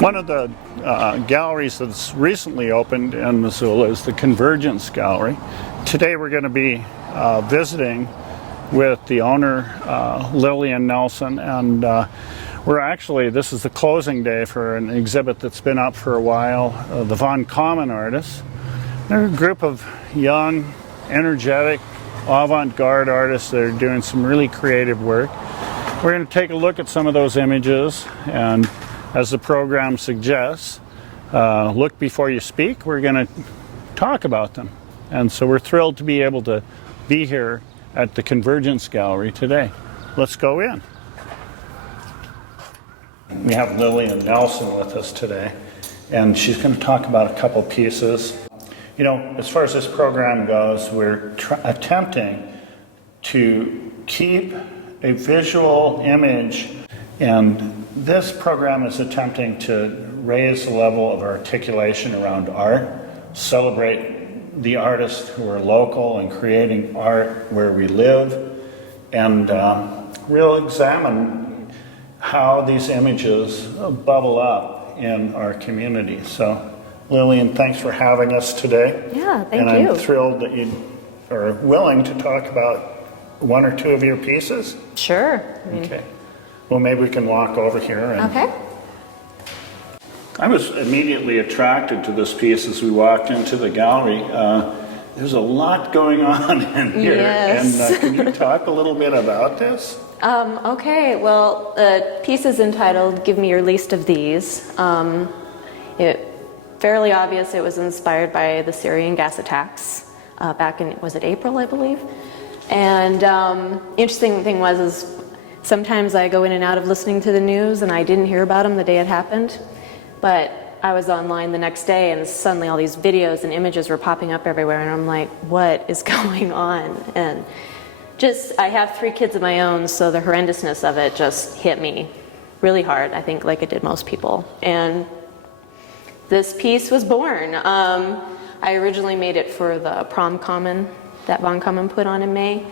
One of the galleries that's recently opened in Missoula is the Convergence Gallery. Today we're going to be visiting with the owner, Lilian Nelson, and this is the closing day for an exhibit that's been up for a while, the Von Common artists. They're a group of young, energetic, avant-garde artists that are doing some really creative work. We're going to take a look at some of those images, and as the program suggests, look before you speak. We're going to talk about them. And so we're thrilled to be able to be here at the Convergence Gallery today. Let's go in. We have Lilian Nelson with us today, and she's going to talk about a couple pieces. You know, as far as this program goes, we're attempting to keep a visual image, and this program is attempting to raise the level of articulation around art, celebrate the artists who are local and creating art where we live, and we'll examine how these images bubble up in our community. So, Lilian, thanks for having us today. Yeah, thank you. And I'm thrilled that you are willing to talk about one or two of your pieces. Sure. Okay. Well, maybe we can walk over here. Okay. I was immediately attracted to this piece as we walked into the gallery. There's a lot going on in here. Yes. And can you talk a little bit about this? Okay, well, the piece is entitled Give Me Your Least of These. Fairly obvious it was inspired by the Syrian gas attacks back in, was it April, I believe? And interesting thing is sometimes I go in and out of listening to the news and I didn't hear about them the day it happened, but I was online the next day and suddenly all these videos and images were popping up everywhere, and I'm like, what is going on? And I have 3 kids of my own, so the horrendousness of it just hit me really hard, I think, like it did most people. And this piece was born. I originally made it for the prom common that Von Common put on in May.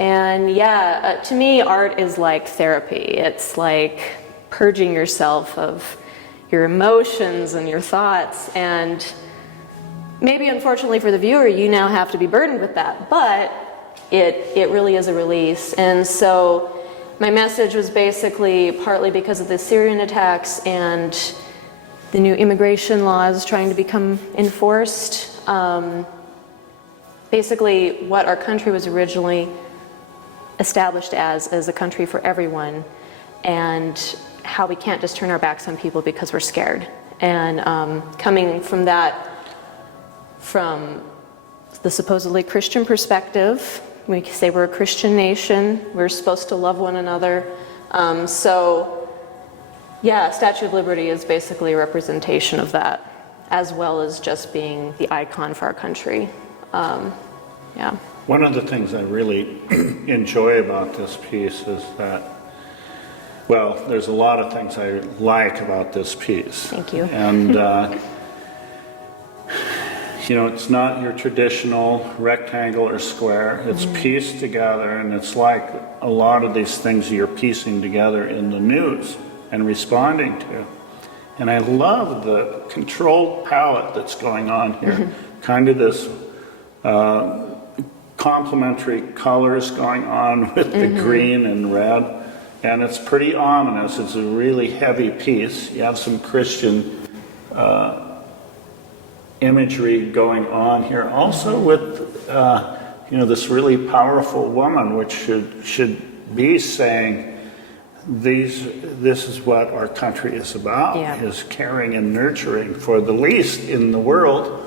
And yeah, to me, art is like therapy. It's like purging yourself of your emotions and your thoughts. And maybe, unfortunately for the viewer, you now have to be burdened with that. But it really is a release. And so my message was basically partly because of the Syrian attacks and the new immigration laws trying to become enforced. Basically, what our country was originally established as a country for everyone, and how we can't just turn our backs on people because we're scared. And coming from that, from the supposedly Christian perspective, we say we're a Christian nation, we're supposed to love one another. So, yeah, Statue of Liberty is basically a representation of that, as well as just being the icon for our country. Yeah. One of the things I really enjoy about this piece is that, well, there's a lot of things I like about this piece. Thank you. And, you know, it's not your traditional rectangle or square. It's pieced together, and it's like a lot of these things you're piecing together in the news and responding to. And I love the controlled palette that's going on here. Kind of this complementary colors going on with the green and red. And it's pretty ominous. It's a really heavy piece. You have some Christian imagery going on here. Also with, you know, this really powerful woman, which should be saying, this is what our country is about, is caring and nurturing for the least in the world.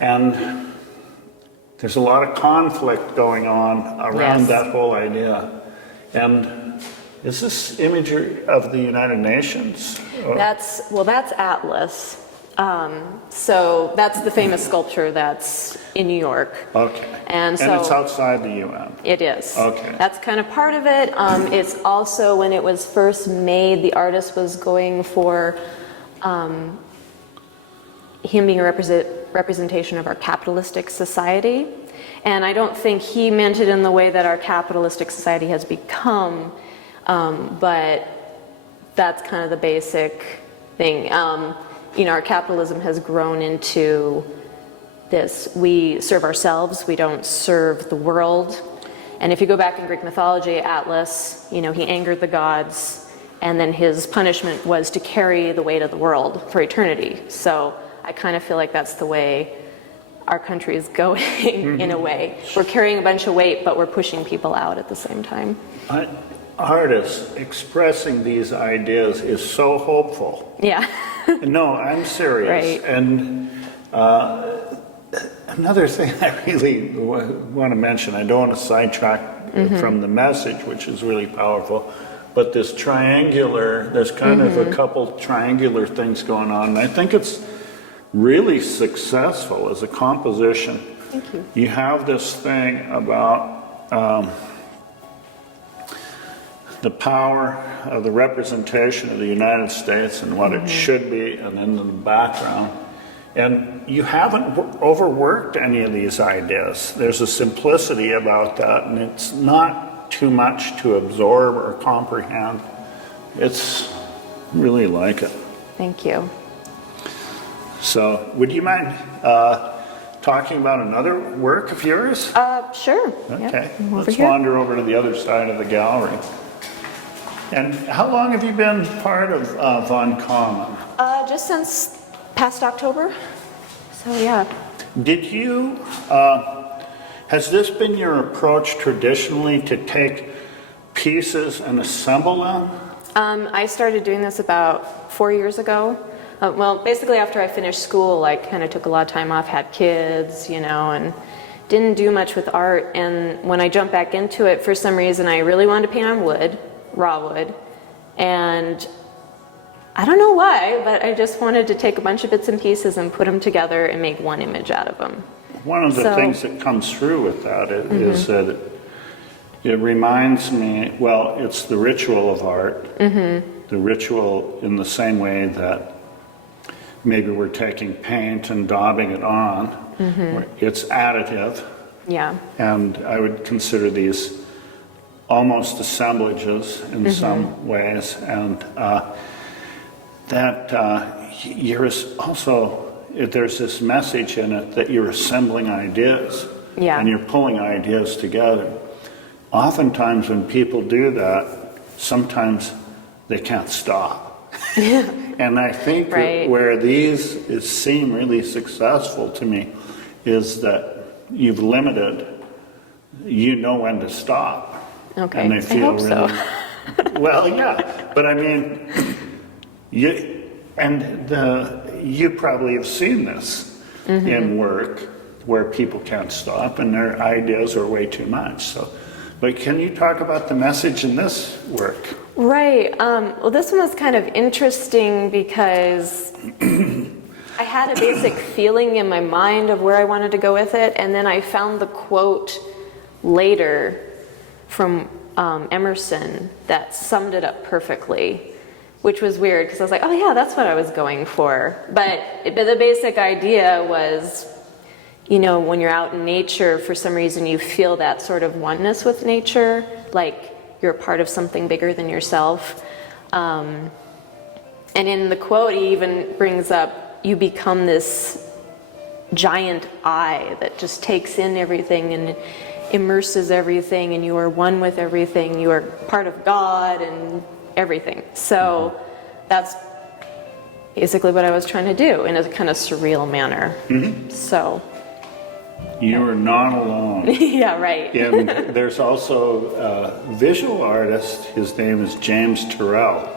And there's a lot of conflict going on around that whole idea. And is this imagery of the United Nations? That's Atlas. So that's the famous sculpture that's in New York. Okay. And it's outside the UN. It is. Okay. That's kind of part of it. It's also, when it was first made, the artist was going for him being a representation of our capitalistic society. And I don't think he meant it in the way that our capitalistic society has become, but that's kind of the basic thing. You know, our capitalism has grown into this, we serve ourselves, we don't serve the world. And if you go back in Greek mythology, Atlas, you know, he angered the gods, and then his punishment was to carry the weight of the world for eternity. So I kind of feel like that's the way our country is going in a way. We're carrying a bunch of weight, but we're pushing people out at the same time. Artists expressing these ideas is so hopeful. Yeah. No, I'm serious. Right. And another thing I really want to mention, I don't want to sidetrack from the message, which is really powerful, but this triangular, there's kind of a couple triangular things going on, and I think it's really successful as a composition. Thank you. You have this thing about the power of the representation of the United States and what it should be, and then in the background. And you haven't overworked any of these ideas. There's a simplicity about that, and it's not too much to absorb or comprehend. It's really like it. Thank you. So, would you mind talking about another work of yours? Sure. Okay, Yep. let's wander over to the other side of the gallery. And how long have you been part of Uncommon? Just since past October. So yeah. Did you, has this been your approach traditionally to take pieces and assemble them? I started doing this about 4 years ago. Well, basically after I finished school, I kind of took a lot of time off, had kids, you know, and didn't do much with art. And when I jumped back into it, for some reason, I really wanted to paint on wood, raw wood. And I don't know why, but I just wanted to take a bunch of bits and pieces and put them together and make one image out of them. One of the things that comes through with that is that it reminds me, well, it's the ritual of art, the ritual in the same way that maybe we're taking paint and daubing it on. It's additive. Yeah. And I would consider these almost assemblages in some ways. And that you're also, there's this message in it that you're assembling ideas. Yeah. And you're pulling ideas together. Oftentimes when people do that, sometimes they can't stop. And I think that where these seem really successful to me is that you've limited, you know when to stop. Okay, And they feel I hope so. Well, yeah, but I mean, you probably have seen this in work where people can't stop and their ideas are way too much. So, but can you talk about the message in this work? Right. Well, this one was kind of interesting because I had a basic feeling in my mind of where I wanted to go with it, and then I found the quote later from Emerson that summed it up perfectly, which was weird because I was like, oh yeah, that's what I was going for. But the basic idea was, you know, when you're out in nature, for some reason you feel that sort of oneness with nature, like you're a part of something bigger than yourself. And in the quote, he even brings up, you become this giant eye that just takes in everything and immerses everything, and you are one with everything. You are part of God and everything. So that's basically what I was trying to do in a kind of surreal manner. So. You're not alone. Yeah, right. And there's also a visual artist, his name is James Turrell,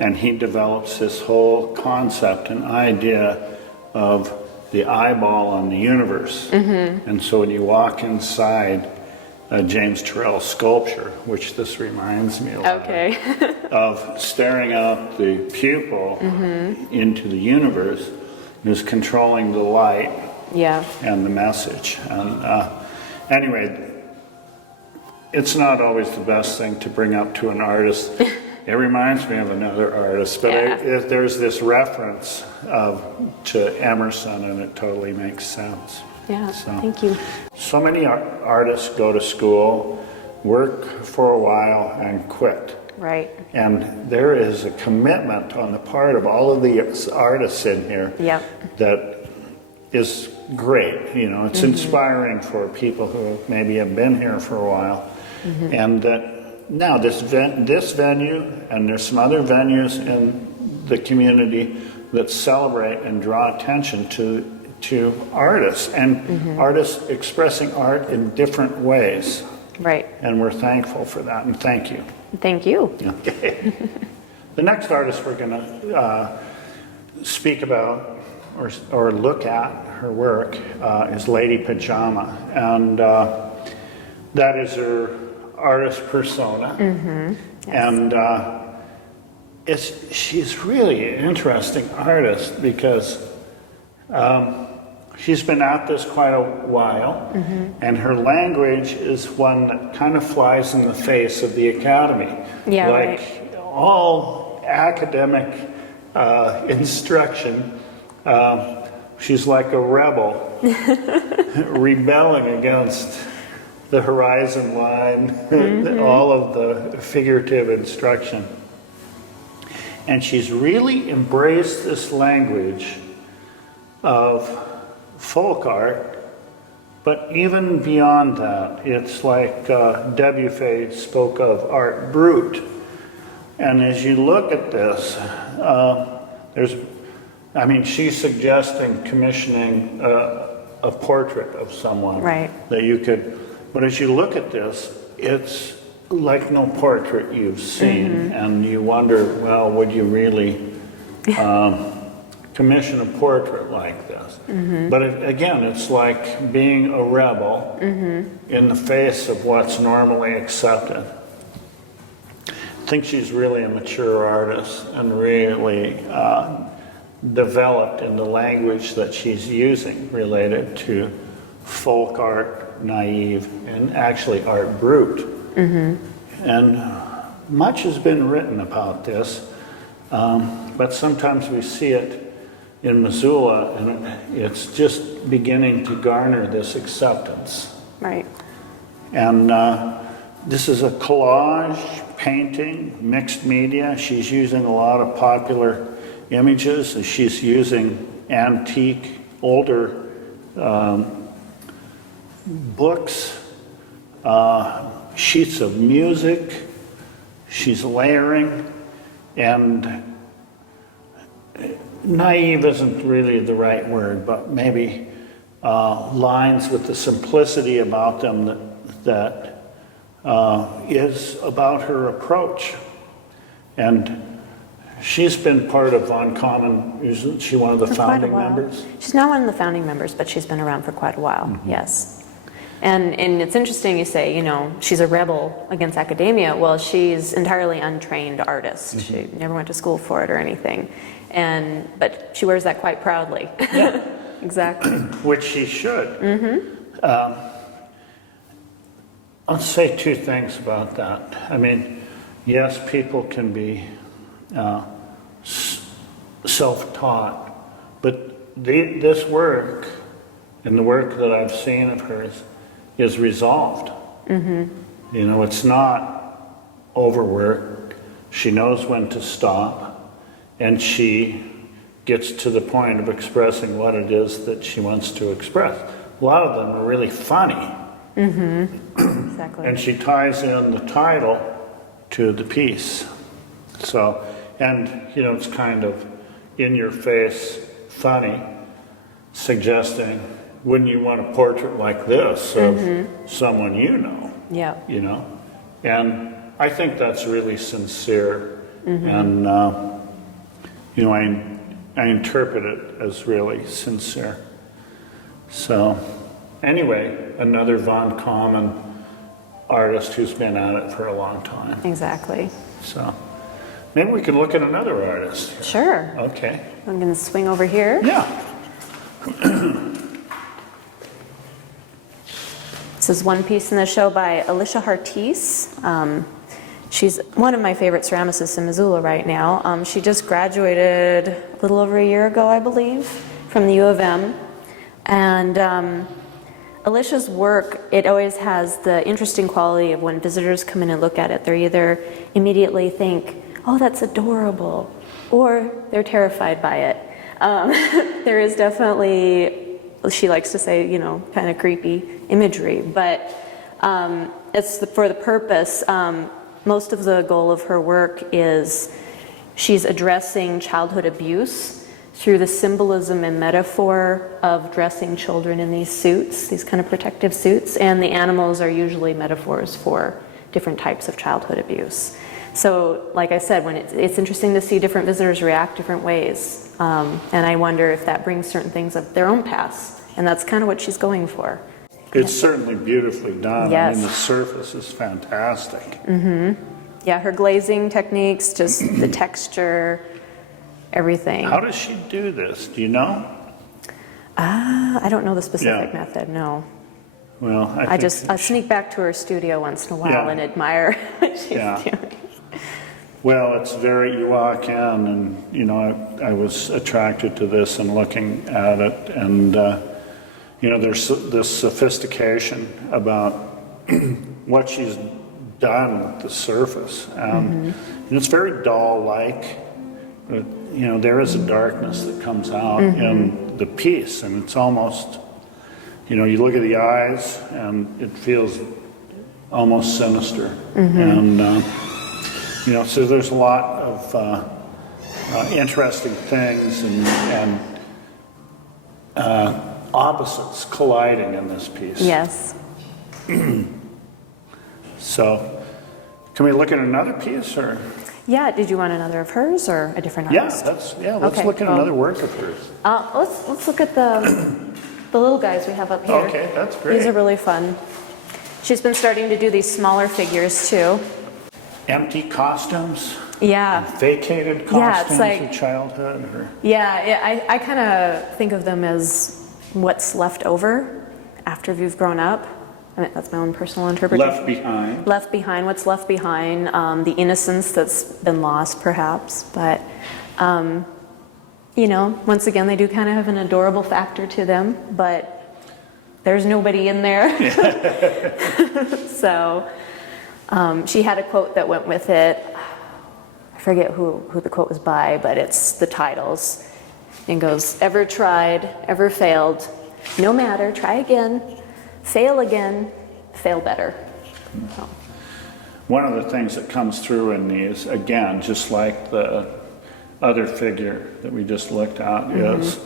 and he develops this whole concept and idea of the eyeball on the universe. And so when you walk inside James Turrell's sculpture, which this reminds me a lot of staring out the pupil into the universe, is controlling the light. Yeah. And the message. And anyway, it's not always the best thing to bring up to an artist. It reminds me of another artist, but there's this reference to Emerson, and it totally makes sense. Yeah, so, thank you. So many artists go to school, work for a while, and quit. Right. And there is a commitment on the part of all of the artists in here Yep. that is great. You know, it's inspiring for people who maybe have been here for a while. And that now this venue, and there's some other venues in the community that celebrate and draw attention to artists and artists expressing art in different ways. Right. And we're thankful for that, and thank you. Thank you. Okay. The next artist we're going to speak about or look at her work is Lady Pajama, and that is her artist persona. Yes. And she's really an interesting artist because she's been at this quite a while, and her language is one that kind of flies in the face of the academy. Yeah, like right. all academic instruction, she's like a rebel, rebelling against the horizon line, all of the figurative instruction. And she's really embraced this language of folk art, but even beyond that, it's like W. Fay spoke of art brut. And as you look at this, she's suggesting commissioning a portrait of someone that you could, but as you look at this, it's like no portrait you've seen, and you wonder, well, would you really commission a portrait like this? But again, it's like being a rebel in the face of what's normally accepted. I think she's really a mature artist and really developed in the language that she's using related to folk art, naive, and actually art brut. And much has been written about this, but sometimes we see it in Missoula, and it's just beginning to garner this acceptance. Right. And this is a collage painting, mixed media. She's using a lot of popular images. She's using antique, older books, sheets of music. She's layering, and naive isn't really the right word, but maybe lines with the simplicity about them that is about her approach. And she's been part of Uncommon. Isn't she one of the founding members? She's not one of the founding members, but she's been around for quite a while, yes. And it's interesting you say, you know, she's a rebel against academia. Well, she's entirely untrained artist. She never went to school for it or anything. But she wears that quite proudly. Yeah. Exactly. Which she should. I'll say two things about that. I mean, yes, people can be self-taught, but this work and the work that I've seen of hers is resolved. You know, it's not overworked. She knows when to stop, and she gets to the point of expressing what it is that she wants to express. A lot of them are really funny. Exactly. And she ties in the title to the piece. So, and you know, it's kind of in your face funny, suggesting, wouldn't you want a portrait like this of someone you know? Yeah. You know? And I think that's really sincere. And, you know, I interpret it as really sincere. So, anyway, another Von Common artist who's been at it for a long time. Exactly. So, maybe we can look at another artist. Sure. Okay. I'm going to swing over here. Yeah. This is one piece in the show by Alicia Hartise. She's one of my favorite ceramicists in Missoula right now. She just graduated a little over a year ago, I believe, from the U of M. And Alicia's work, it always has the interesting quality of when visitors come in and look at it, they either immediately think, oh, that's adorable, or they're terrified by it. There is definitely, she likes to say, you know, kind of creepy imagery, but it's for the purpose. Most of the goal of her work is she's addressing childhood abuse through the symbolism and metaphor of dressing children in these suits, these kind of protective suits, and the animals are usually metaphors for different types of childhood abuse. So, like I said, when it's interesting to see different visitors react different ways, and I wonder if that brings certain things of their own past, and that's kind of what she's going for. It's certainly beautifully done. Yes. I mean, the surface is fantastic. Mm-hmm. Yeah, her glazing techniques, just the texture, everything. How does she do this? Do you know? I don't know the specific method, no. Well, I sneak back to her studio once in a while and admire what she's doing. Well, it's very, you walk in and, you know, I was attracted to this and looking at it, and, you know, there's this sophistication about what she's done with the surface. And it's very doll-like. But, you know, there is a darkness that comes out in the piece, and it's almost, you know, you look at the eyes and it feels almost sinister. And, you know, so there's a lot of interesting things and opposites colliding in this piece. Yes. So, can we look at another piece, or? Yeah, did you want another of hers or a different artist? Let's Okay, look at well, another work of hers. Let's look at the little guys we have up here. Okay, that's great. These are really fun. She's been starting to do these smaller figures too. Empty costumes? Yeah. Vacated costumes Yeah, it's like, of childhood? Or? Yeah, I kind of think of them as what's left over after you've grown up. I mean, that's my own personal interpretation. Left behind. Left behind, what's left behind, the innocence that's been lost perhaps, but you know, once again, they do kind of have an adorable factor to them, but there's nobody in there. So she had a quote that went with it. I forget who the quote was by, but it's the titles. It goes, ever tried, ever failed, no matter, try again, fail again, fail better. So. One of the things that comes through in these, again, just like the other figure that we just looked at, is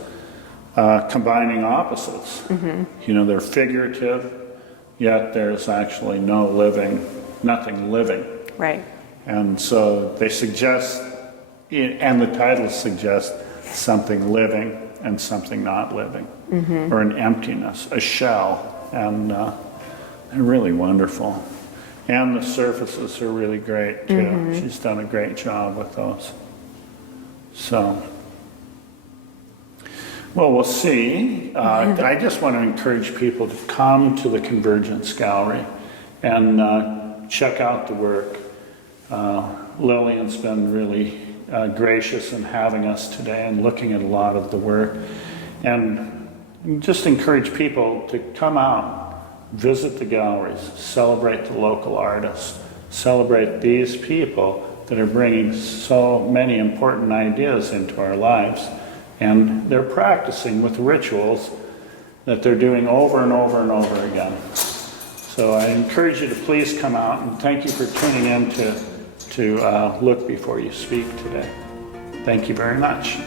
combining opposites. You know, they're figurative, yet there's actually nothing living. Right. And so they suggest, and the titles suggest something living and something not living, or an emptiness, a shell, and they're really wonderful. And the surfaces are really great too. She's done a great job with those. So, well, we'll see. I just want to encourage people to come to the Convergence Gallery and check out the work. Lilian's been really gracious in having us today and looking at a lot of the work. And just encourage people to come out, visit the galleries, celebrate the local artists, celebrate these people that are bringing so many important ideas into our lives. And they're practicing with rituals that they're doing over and over and over again. So I encourage you to please come out, and thank you for tuning in to look before you speak today. Thank you very much.